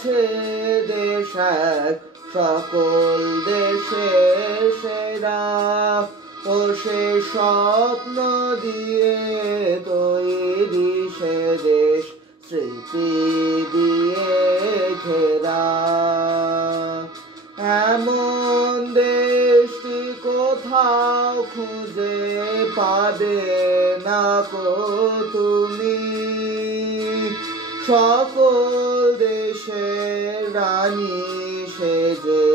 আছে দেশ এক, সকল দেশের সেরা। ও সে স্বপ্ন দিয়ে তৈরি সে দেশ, স্মৃতি দিয়ে ঘেরা। এমন দেশটি কোথাও খুঁজে পাবে না কো তুমি। সকল দেশের রানী সেজে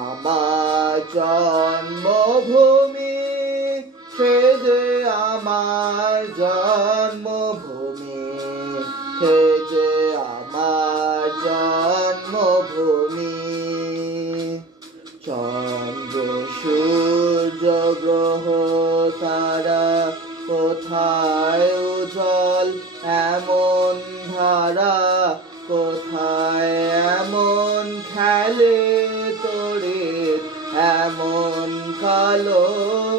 আমার জন্মভূমি, সেজে আমার জন্মভূমি, সেজে আমার জন্মভূমি। চন্দ্র সূর্য গ্রহ তারা কোথায় উজ্জ্বল এমন ধারা, কোথায় এমন খেলে তড়িৎ এমন কালো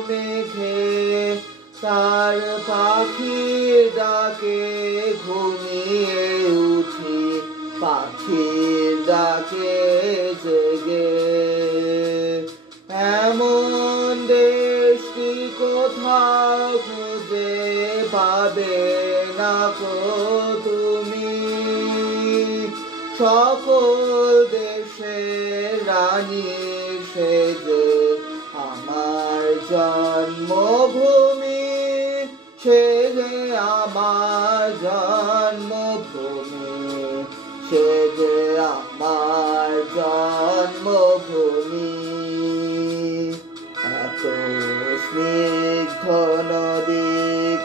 মেঘে। তার পাখির ডাকে ঘুমিয়ে উঠি, পাখির ডাকে জেগে। এমন দেশটি কোথাও খুঁজে পাবে না কো তুমি। সকল দেশের রানী সেজে আমার জন্মভূমি, সেজে আমার জন্মভূমি, সেজে আমার জন্মভূমি। এত স্নিগ্ধ নদী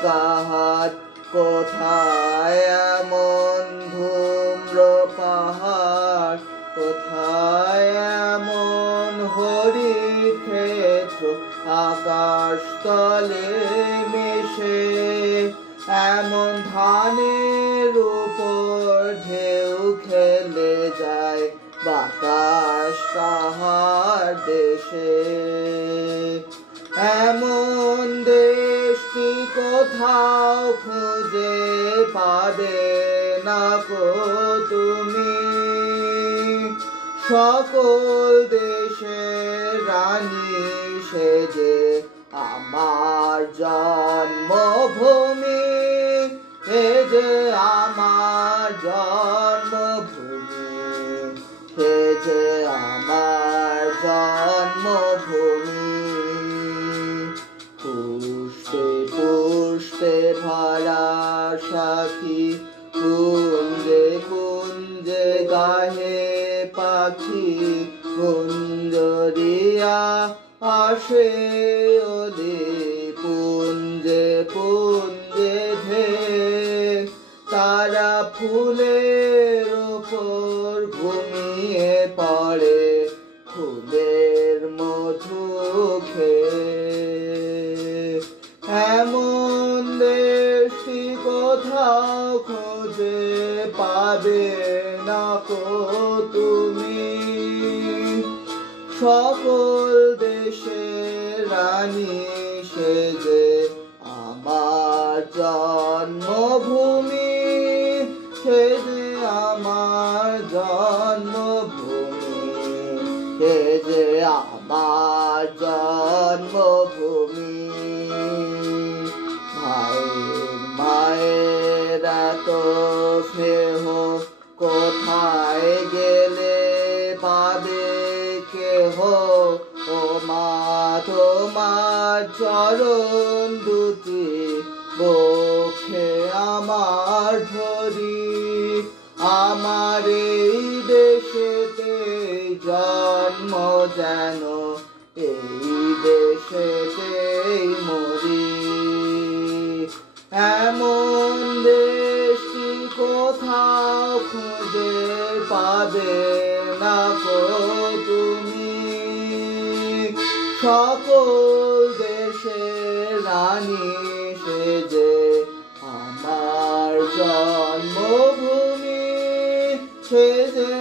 কাহার, কোথায় এমন ধূম্র পাহাড়, কোথায় এমন হরিৎ ক্ষেত্র আকাশ তলে মিশে। এমন ধানের উপর ঢেউ খেলে যায় বাতাস কাহার দেশে। এমন দেশটি কোথাও খুঁজে পাবে না কো তুমি। সকল দেশের রানী সেজে আমার জন্মভূমি, সেজে আমার জন্মভূমি, সেজে আমার জন্মভূমি। পুষ্পে পুষ্পে ভরা সাথী, কুঞ্জে কুঞ্জে গাহে পাখি। কুঞ্জরিয়া আসে ওলি, পুঞ্জে পুঞ্জে ধে। তারা ফুলের ওপর ঘুমিয়ে পড়ে, ফুলের মধু খেয়ে। এমন দেশটি কোথাও খুঁজে পাবে না কো তুমি। সকল দেশের রানী সেজে আমার জন্মভূমি, সেজে আমার জন্মভূমি, সেজে আমার জন্মভূমি। ভাইয়ের মায়ের এত স্নেহ কোথায় গেলে পাবে কেহ। ও মা তোমার চরণ দুটি বক্ষে আমার ধরি। আমার এই দেশেতে জন্ম যেন এই দেশেতেই মরি। এমন দেশটি কোথাও খুঁজে পাবে না কো তুমি। সকল দেশের রানী সেজে আমার জন্মভূমি, সেজে